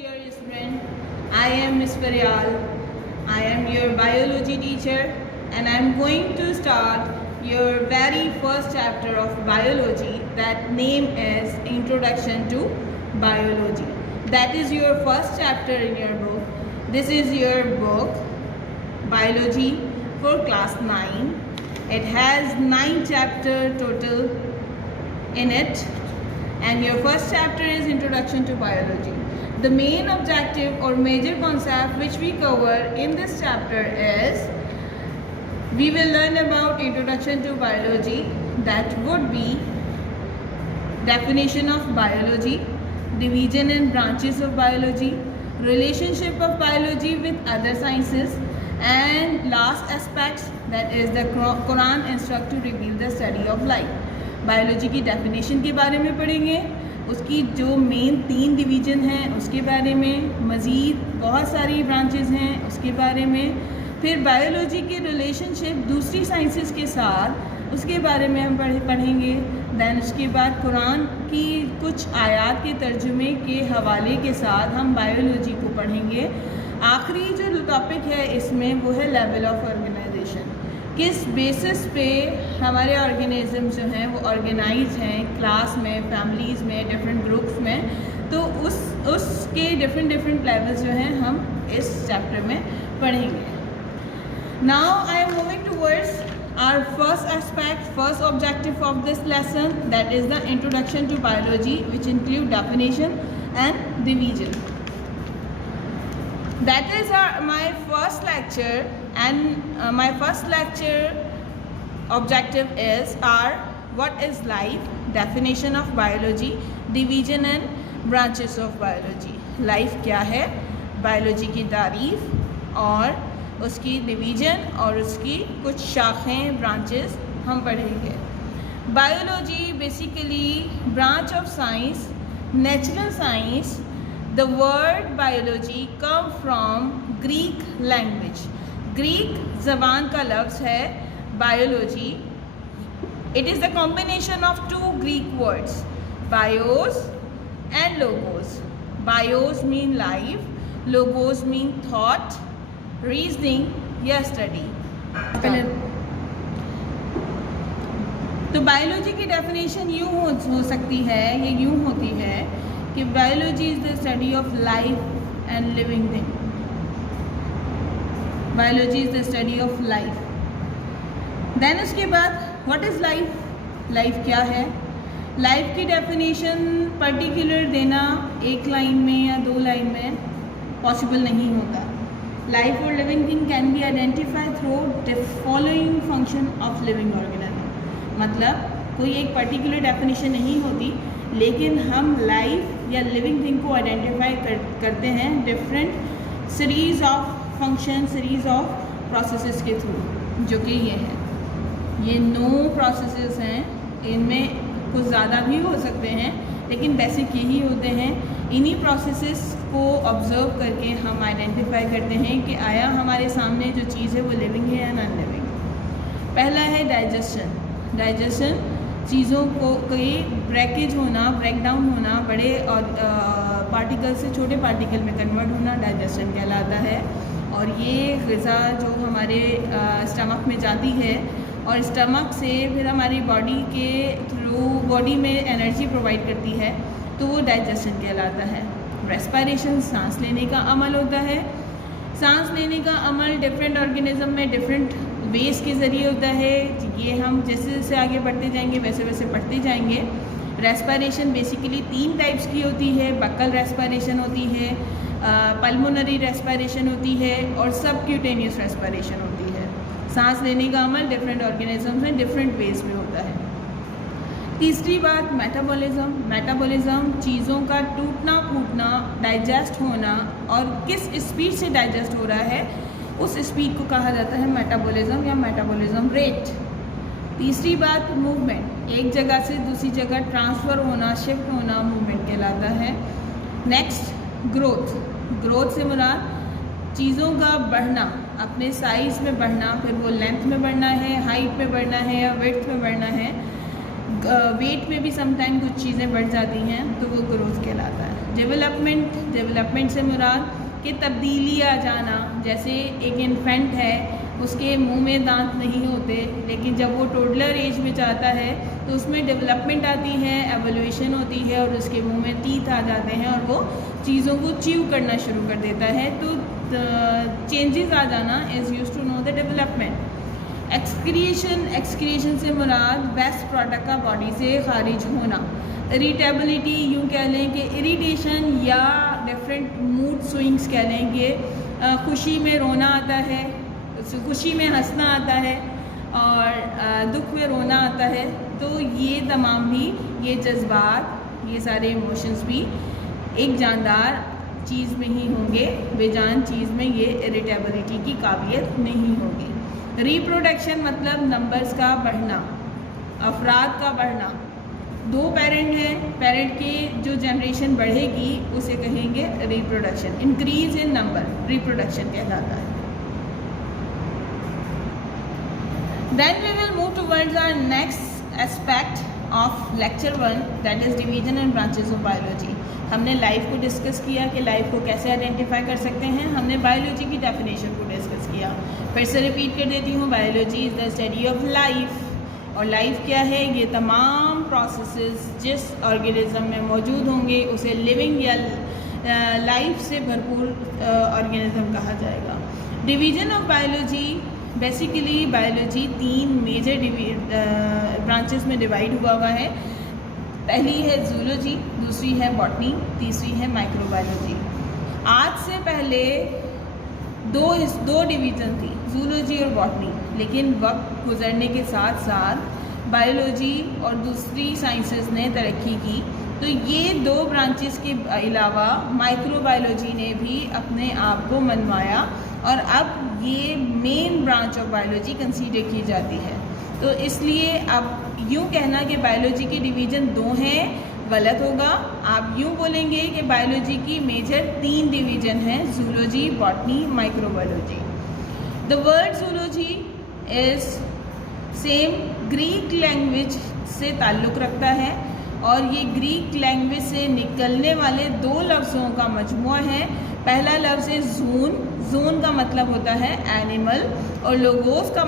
dear student, I am Ms. Faryal. I am your biology teacher and I am going to start your very first chapter of biology. That name is Introduction to Biology. That is your first chapter in your book. This is your book, Biology for class 9. It has 9 chapters total in it. And your first chapter is Introduction to Biology. The main objective or major concept which we cover in this chapter is we will learn about Introduction to Biology. That would be definition of biology, division and branches of biology, relationship of biology with other sciences, and last aspects, that is the Quran instruct to reveal the study of life. Biology की definition के बारे में पढ़ेंगे, उसकी जो main 3 division हैं उसके बारे में, मज़ीद बहुत सारी ब्रांचेस हैं उसके बारे में, फिर बायोलॉजी के रिलेशनशिप दूसरी साइंसेस के साथ उसके बारे में हम पढ़ेंगे। दैन उसके बाद कुरान की कुछ आयात के तर्जुमे के हवाले के साथ हम बायोलॉजी को पढ़ेंगे। आखिरी जो टॉपिक है इसमें वो है लेवल ऑफ ऑर्गेनाइजेशन, किस बेसिस पे हमारे ऑर्गेनिज़म जो हैं वो ऑर्गेनाइज हैं क्लास में, फैमिलीज़ में, डिफरेंट ग्रुप्स में, तो उसके डिफरेंट लेवल्स जो हैं हम इस चैप्टर में पढ़ेंगे। Now I am moving towards our first aspect, first objective of this lesson, that is the introduction to biology which include definition and division. That is my first lecture, and my first lecture objective is what is life, definition of biology, division and branches of biology. Life क्या है, biology की तारीफ और उसकी division और उसकी कुछ शाखें, branches हम पढ़ेंगे. Biology basically branch of science, natural science. The word biology come from Greek language. Greek ज़बान का लफ्ज़ है biology. It is the combination of 2 Greek words, bios and logos. Bios mean life, logos mean thought, reasoning या study. तो biology की definition यूँ हो सकती है, ये यूँ होती है कि biology is the study of life and living thing. Biology is the study of life. Then उसके बाद व्हाट इज़ लाइफ, लाइफ क्या है. लाइफ की डेफिनेशन पर्टिकुलर देना एक लाइन में या 2 लाइन में पॉसिबल नहीं होता. लाइफ और living thing can be identified through the following function of living organism. मतलब कोई एक पर्टिकुलर डेफिनेशन नहीं होती, लेकिन हम लाइफ या लिविंग थिंग को आइडेंटिफाई करते हैं different series of function, series of processes के थ्रू, जो कि ये है. ये 9 प्रोसेसेस हैं. इनमें कुछ ज़्यादा भी हो सकते हैं, लेकिन बेसिक यही होते हैं. इन्हीं प्रोसेसेस को ऑब्ज़र्व करके हम आइडेंटिफाई करते हैं कि आया हमारे सामने जो चीज़ है वो लिविंग है या नॉन लिविंग. पहला है डाइजेशन. डाइजेशन चीज़ों को कोई ब्रेकेज होना, ब्रेक डाउन होना, बड़े और पार्टिकल से छोटे पार्टिकल में कन्वर्ट होना डाइजेशन कहलाता है. और ये ग़िज़ा जो हमारे स्टमक में जाती है और स्टमक से फिर हमारी बॉडी के थ्रू बॉडी में एनर्जी प्रोवाइड करती है, तो वो डाइजेशन कहलाता है. रेस्पिरेशन सांस लेने का अमल होता है. सांस लेने का अमल डिफरेंट ऑर्गेनिज्म में डिफरेंट वेज के ज़रिए होता है. ये हम जैसे जैसे आगे बढ़ते जाएंगे वैसे वैसे बढ़ते जाएंगे. रेस्पिरेशन बेसिकली 3 टाइप्स की होती है. बकल रेस्पिरेशन होती है, पल्मोनरी रेस्पिरेशन होती है और सबक्यूटेनियस रेस्पिरेशन होती है. सांस लेने का अमल डिफरेंट ऑर्गेनिज्म में डिफरेंट वेज में होता है. तीसरी बात मेटाबॉलिज्म. मेटाबॉलिज्म चीज़ों का टूटना फूटना, डाइजेस्ट होना और किस स्पीड से डाइजेस्ट हो रहा है उस स्पीड को कहा जाता है मेटाबॉलिज्म या मेटाबॉलिज्म रेट. तीसरी बात मूवमेंट, एक जगह से दूसरी जगह ट्रांसफ़र होना, शिफ्ट होना मूवमेंट कहलाता है. Next growth. ग्रोथ से मुराद चीज़ों का बढ़ना, अपने साइज़ में बढ़ना, फिर वो लेंथ में बढ़ना है, हाइट में बढ़ना है या विड्थ में बढ़ना है. वेट में भी समटाइम कुछ चीज़ें बढ़ जाती हैं तो वो ग्रोथ कहलाता है। डेवलपमेंट से मुराद कि तब्दीली आ जाना, जैसे एक इन्फेंट है उसके मुंह में दांत नहीं होते, लेकिन जब वो टोडलर एज में जाता है तो उसमें डेवलपमेंट आती है, एवोल्यूशन होती है और उसके मुंह में टीथ आ जाते हैं और वो चीज़ों को च्यू करना शुरू कर देता है। तो चेंजेस आ जाना is used to know the development. Excretion से मुराद वेस्ट प्रोडक्ट का बॉडी से खारिज होना। इरिटेबिलिटी यूँ कह लें कि इरिटेशन या डिफरेंट मूड स्विंग्स कह लेंगे। खुशी में रोना आता है, खुशी में हंसना आता है और दुख में रोना आता है। तो ये तमाम भी ये जज्बात, ये सारे इमोशंस भी एक जानदार चीज़ में ही होंगे, बेजान चीज़ में ये इरिटेबिलिटी की काबिलियत नहीं होगी। रिप्रोडक्शन मतलब नंबर्स का बढ़ना, अफराद का बढ़ना। 2 पेरेंट हैं, पेरेंट की जो जनरेशन बढ़ेगी उसे कहेंगे reproduction. Increase in number reproduction कहलाता है। Then we will move towards our next aspect of lecture 1, that is division and branches of biology. हमने लाइफ को डिस्कस किया कि लाइफ को कैसे आइडेंटिफाई कर सकते हैं। हमने बायोलॉजी की डेफिनेशन को डिस्कस किया। फिर से रिपीट कर देती हूँ, biology is the study of life. और लाइफ क्या है? ये तमाम प्रोसेसेस जिस ऑर्गेनिज्म में मौजूद होंगे उसे लिविंग या लाइफ से भरपूर ऑर्गेनिज्म कहा जाएगा। Division of biology, basically biology 3 major branches में डिवाइड हुआ है। पहली है जूलॉजी, दूसरी है बॉटनी, तीसरी है माइक्रोबायोलॉजी। आज से पहले दो डिवीज़न थी, जूलॉजी और बॉटनी, लेकिन वक्त गुजरने के साथ साथ बायोलॉजी और दूसरी साइंसेस ने तरक्की की, तो ये 2 ब्रांचेस के अलावा माइक्रोबायोलॉजी ने भी अपने आप को मनवाया और अब ये main branch of biology consider की जाती है। तो इसलिए अब यूँ कहना कि बायोलॉजी के डिवीज़न 2 हैं गलत होगा। आप यूँ बोलेंगे कि बायोलॉजी की मेजर 3 डिवीज़न हैं, zoology, botany, microbiology. The word zoology is same Greek language से ताल्लुक़ रखता है और ये ग्रीक लैंग्वेज से निकलने वाले 2 लफ्ज़ों का मजमुआ है। पहला लफ्ज़ है जून का मतलब होता है एनिमल और लोगोस का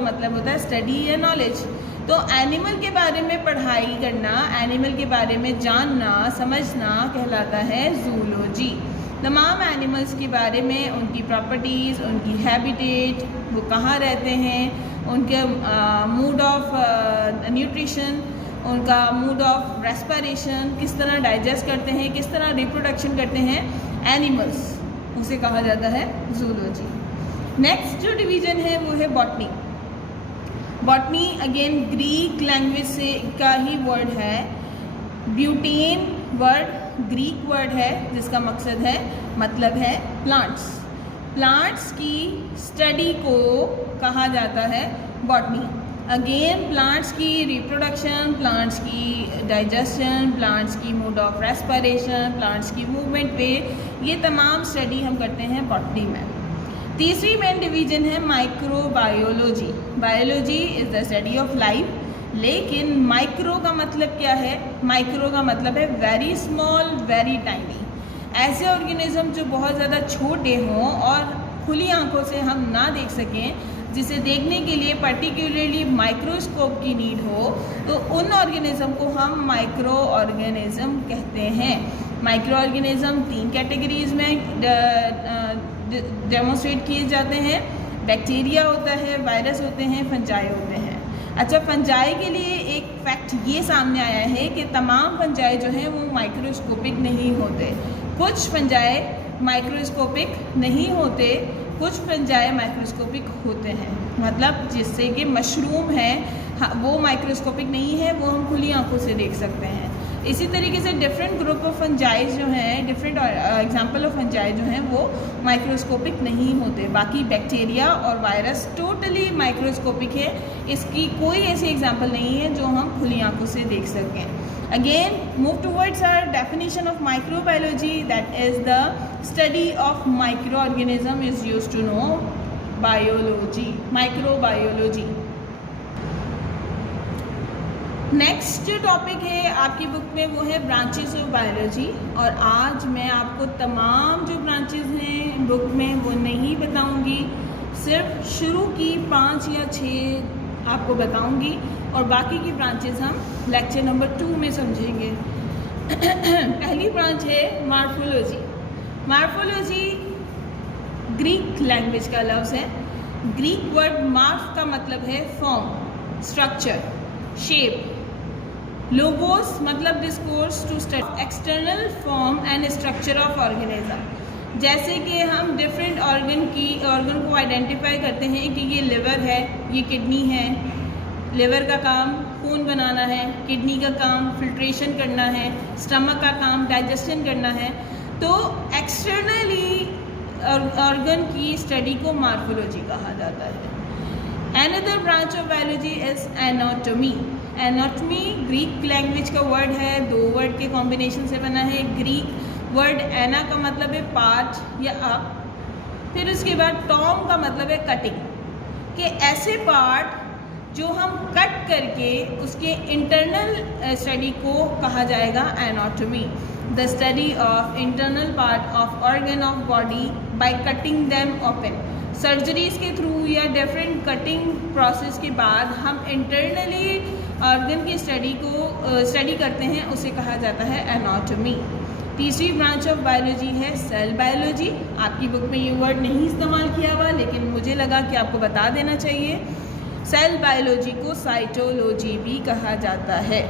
मतलब होता है स्टडी या नॉलेज। तो एनिमल के बारे में पढ़ाई करना, एनिमल के बारे में जानना, समझना कहलाता है जूलॉजी। तमाम एनिमल्स के बारे में, उनकी प्रॉपर्टीज़, उनकी हैबिटेट, वो कहाँ रहते हैं, उनके मूड ऑफ न्यूट्रिशन, उनका मूड ऑफ रेस्पिरेशन, किस तरह डाइजेस्ट करते हैं, किस तरह रिप्रोडक्शन करते हैं एनिमल्स, उसे कहा जाता है जूलॉजी। नेक्स्ट जो डिवीज़न है वो है botany. Botany again Greek language से का ही वर्ड है। ब्यूटेन वर्ड ग्रीक वर्ड है जिसका मतलब है प्लांट्स की स्टडी को कहा जाता है बॉटनी। अगेन प्लांट्स की रिप्रोडक्शन, प्लांट्स की डाइजेशन, प्लांट्स की मोड ऑफ रेस्पिरेशन, प्लांट्स की मूवमेंट पे, ये तमाम स्टडी हम करते हैं बॉटनी में। तीसरी मेन डिवीजन है microbiology. Biology is the study of life, लेकिन माइक्रो का मतलब क्या है? माइक्रो का मतलब है वेरी स्मॉल, वेरी टाइनी। ऐसे ऑर्गेनिज्म जो बहुत ज़्यादा छोटे हों और खुली आंखों से हम ना देख सकें, जिसे देखने के लिए पर्टिकुलरली माइक्रोस्कोप की नीड हो, तो उन ऑर्गेनिज्म को हम माइक्रो ऑर्गेनिज्म कहते हैं। माइक्रो ऑर्गेनिज्म 3 कैटेगरीज में डेमोन्स्ट्रेट किए जाते हैं। बैक्टीरिया होता है, वायरस होते हैं, फंजाई होते हैं। अच्छा, फंजाई के लिए एक फैक्ट ये सामने आया है कि तमाम फंजाई जो हैं वो माइक्रोस्कोपिक नहीं होते। कुछ फंजाई माइक्रोस्कोपिक नहीं होते, कुछ फंजाई माइक्रोस्कोपिक होते हैं। मतलब जिससे कि मशरूम है वो माइक्रोस्कोपिक नहीं है, वो हम खुली आंखों से देख सकते हैं। इसी तरीके से डिफरेंट ग्रुप ऑफ फंजाई जो हैं, डिफरेंट एग्जांपल ऑफ फंजाई जो हैं वो माइक्रोस्कोपिक नहीं होते। बाकी बैक्टीरिया और वायरस टोटली माइक्रोस्कोपिक है, इसकी कोई ऐसी एग्जांपल नहीं है जो हम खुली आंखों से देख सकें। Again, move towards our definition of microbiology, that is the study of microorganism is used to know biology, microbiology. Next जो टॉपिक है आपकी बुक में वो है ब्रांचेस ऑफ बायोलॉजी, और आज मैं आपको तमाम जो ब्रांचेस हैं बुक में वो नहीं बताऊंगी, सिर्फ शुरू की 5 या 6 आपको बताऊंगी और बाकी की ब्रांचेस हम लेक्चर नंबर 2 में समझेंगे। पहली ब्रांच है मॉर्फोलॉजी। मॉर्फोलॉजी ग्रीक लैंग्वेज का लफ्ज़ है। ग्रीक वर्ड मार्फ का मतलब है फॉर्म, स्ट्रक्चर, शेप। लोगोस मतलब discourse to study external form and structure of organism. जैसे कि हम डिफरेंट ऑर्गन को आइडेंटिफाई करते हैं कि ये लिवर है, ये किडनी है। लिवर का काम खून बनाना है, किडनी का काम फिल्ट्रेशन करना है, स्टमक का काम डाइजेशन करना है। तो एक्सटर्नली ऑर्गन की स्टडी को मॉर्फोलॉजी कहा जाता है। Another branch of biology is anatomy. Anatomy Greek language का वर्ड है, 2 वर्ड के कॉम्बिनेशन से बना है। ग्रीक वर्ड एना का मतलब है पार्ट या अप, फिर उसके बाद टॉम का मतलब है कटिंग, कि ऐसे पार्ट जो हम कट करके उसके इंटरनल स्टडी को कहा जाएगा anatomy. The study of internal part of organ of body by cutting them open. Surgeries के थ्रू या डिफरेंट कटिंग प्रोसेस के बाद हम इंटरनली ऑर्गन की स्टडी करते हैं, उसे कहा जाता है एनाटॉमी। तीसरी ब्रांच ऑफ बायोलॉजी है सेल बायोलॉजी। आपकी बुक में ये वर्ड नहीं इस्तेमाल किया हुआ, लेकिन मुझे लगा कि आपको बता देना चाहिए। सेल बायोलॉजी को साइटोलॉजी भी कहा जाता है।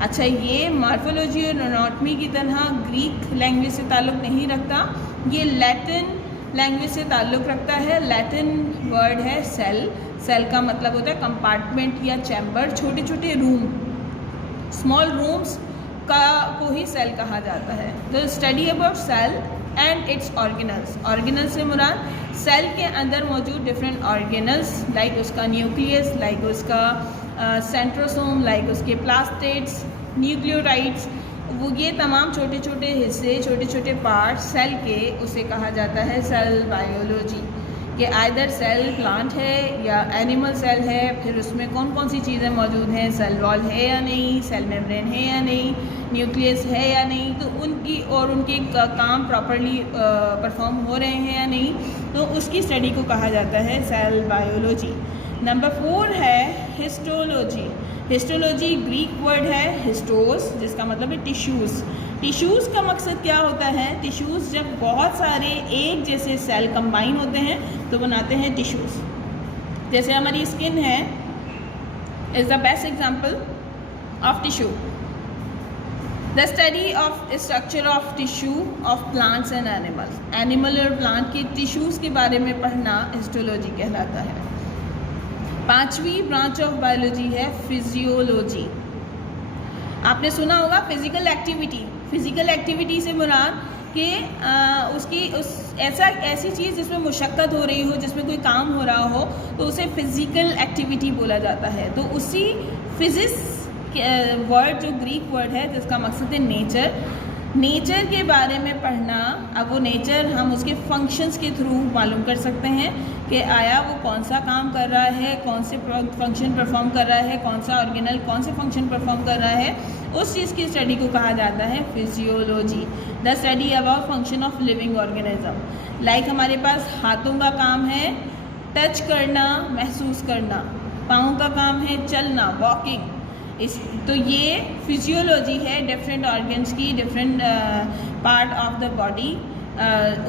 अच्छा, ये मॉर्फोलॉजी और एनाटॉमी की तरह ग्रीक लैंग्वेज से ताल्लुक़ नहीं रखता, ये लैटिन लैंग्वेज से ताल्लुक़ रखता है। लैटिन वर्ड है सेल। सेल का मतलब होता है कंपार्टमेंट या चैम्बर, छोटे छोटे रूम, स्मॉल रूम्स को ही सेल कहा जाता है। The study about cell and its organelles. Organelles से मुराद सेल के अंदर मौजूद डिफरेंट ऑर्गेनल्स, लाइक उसका न्यूक्लियस, लाइक उसका सेंट्रोसोम, लाइक उसके प्लास्टिड्स, न्यूक्लियोटाइड्स, वो ये तमाम छोटे छोटे हिस्से, छोटे छोटे पार्ट सेल के, उसे कहा जाता है सेल बायोलॉजी। कि आइदर सेल प्लांट है या एनिमल सेल है, फिर उसमें कौन कौन सी चीज़ें मौजूद हैं, सेल वॉल है या नहीं, सेल मेम्ब्रेन है या नहीं, न्यूक्लियस है या नहीं, तो उनकी और उनके काम प्रॉपरली परफॉर्म हो रहे हैं या नहीं, तो उसकी स्टडी को कहा जाता है सेल बायोलॉजी। नंबर 4 है हिस्टोलॉजी। हिस्टोलॉजी ग्रीक वर्ड है हिस्टोस, जिसका मतलब है टिश्यूज़। टिश्यूज़ का मकसद क्या होता है? टिश्यूज़ जब बहुत सारे एक जैसे सेल कंबाइन होते हैं तो बनाते हैं टिश्यूज़। जैसे हमारी स्किन है, is the best example of tissue. The study of structure of tissue of plants and animals. Animal और प्लांट के टिश्यूज़ के बारे में पढ़ना हिस्टोलॉजी कहलाता है। 5वीं ब्रांच ऑफ बायोलॉजी है फिजियोलॉजी। आपने सुना होगा फिजिकल एक्टिविटी। फिजिकल एक्टिविटी से मुराद कि ऐसी चीज़ जिसमें मुशक्क़त हो रही हो, जिसमें कोई काम हो रहा हो, तो उसे फिजिकल एक्टिविटी बोला जाता है। तो उसी फिजिक्स वर्ड जो ग्रीक वर्ड है, जिसका मकसद है नेचर। नेचर के बारे में पढ़ना। अब वो नेचर हम उसके फंक्शंस के थ्रू मालूम कर सकते हैं कि आया वो कौन सा काम कर रहा है, कौन से फंक्शन परफॉर्म कर रहा है, कौन सा ऑर्गेनल कौन से फंक्शन परफॉर्म कर रहा है, उस चीज़ की स्टडी को कहा जाता है physiology. The study about function of living organism. Like हमारे पास हाथों का काम है टच करना, महसूस करना। पाँव का काम है चलना, वॉकिंग। तो ये फिजियोलॉजी है डिफरेंट ऑर्गन्स की, different part of the body,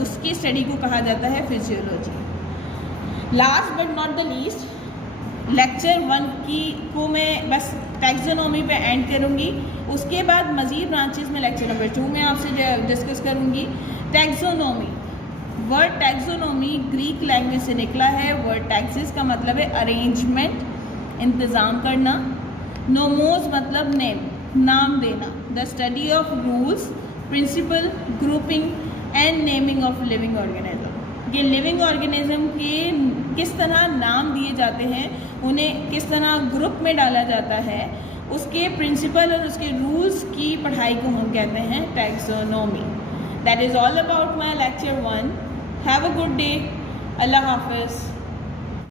उसकी स्टडी को कहा जाता है physiology. Last but not the least, lecture 1 को मैं बस टैक्सोनॉमी पे एंड करूँगी। उसके बाद मज़ीद ब्रांचेस में लेक्चर नंबर 2 में आपसे डिस्कस करूँगी। Taxonomy, word taxonomy Greek language से निकला है। वर्ड टैक्सिस का मतलब है अरेंजमेंट, इंतज़ाम करना। नोमोस मतलब नेम, नाम देना। The study of rules, principle, grouping and naming of living organism. ये लिविंग ऑर्गेनिज्म के किस तरह नाम दिए जाते हैं, उन्हें किस तरह ग्रुप में डाला जाता है, उसके प्रिंसिपल और उसके रूल्स की पढ़ाई को हम कहते हैं taxonomy. That is all about my lecture 1। Have a good day. अल्लाह हाफिज़।